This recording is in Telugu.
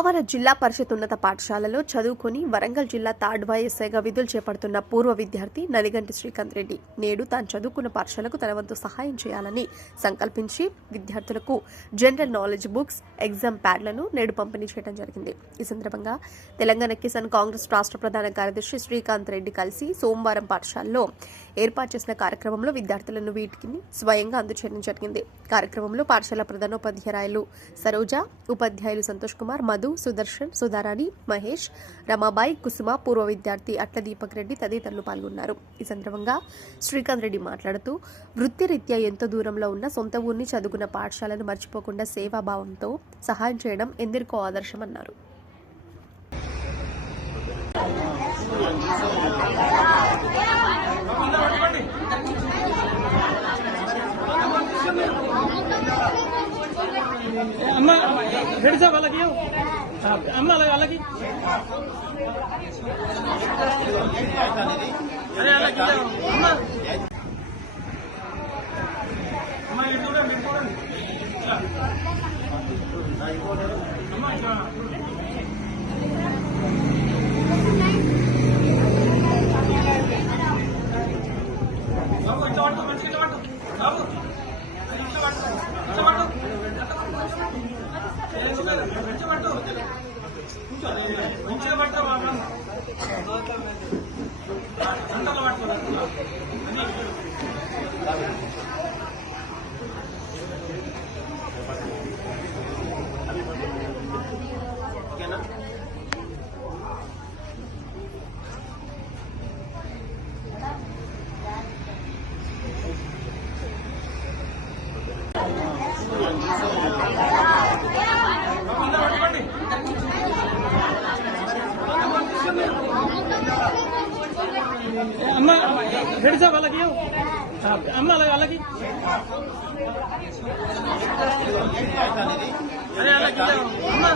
ఆవర జిల్లా పరిషత్ ఉన్నత పాఠశాలలో చదువుకొని వరంగల్ జిల్లా థర్డ్ వైఎస్ఐగా విధులు చేపడుతున్న పూర్వ విద్యార్థి నలిగంటి శ్రీకాంత్ రెడ్డి నేడు తాను చదువుకున్న పాఠశాలకు తన వంతు సహాయం చేయాలని సంకల్పించి విద్యార్థులకు జనరల్ నాలెడ్జ్ బుక్స్, ఎగ్జామ్ ప్యాడ్లను నేడు పంపిణీ చేయడం జరిగింది. ఈ సందర్భంగా తెలంగాణ కిసాన్ కాంగ్రెస్ రాష్ట్ర ప్రధాన కార్యదర్శి శ్రీకాంత్ రెడ్డి కలిసి సోమవారం పాఠశాలలో ఏర్పాటు చేసిన కార్యక్రమంలో విద్యార్థులను వీటికి స్వయంగా అందజేయడం జరిగింది. కార్యక్రమంలో పాఠశాల ప్రధానోపాధ్యాయులు సరోజ, ఉపాధ్యాయులు సంతోష్ కుమార్, మధు, సుదర్శన్, సుధారాణి, మహేష్, రమాబాయి, కుసుమ, పూర్వ విద్యార్థి అట్ల దీపక్ రెడ్డి తదితరులు పాల్గొన్నారు. ఈ సందర్భంగా శ్రీకాంత్ రెడ్డి మాట్లాడుతూ వృత్తిరీత్యా ఎంతో దూరంలో ఉన్న సొంత ఊరిని చదువుకున్న పాఠశాలను మర్చిపోకుండా సేవాభావంతో సహాయం చేయడం ఎందరికో ఆదర్శమన్నారు. అమ్మ రెడీ సార్ వాళ్ళకి అమ్మ వాళ్ళకి అరే అలాగే అమ్మ అమ్మ మీరు చూడండి అమ్మ బాబు ఇట్లా పట్టు, మంచిగా ఇట్లా పట్టు బాబు, ఇట్లా పట్టు, ఇట్లా పట్టు, మంచిగా పట్టు బాబా, అంతలో పట్టుకో. ఓకేనా? అమ్మ రెడీ సార్ వాళ్ళకి అమ్మ వాళ్ళకి అరే అలాగే అమ్మ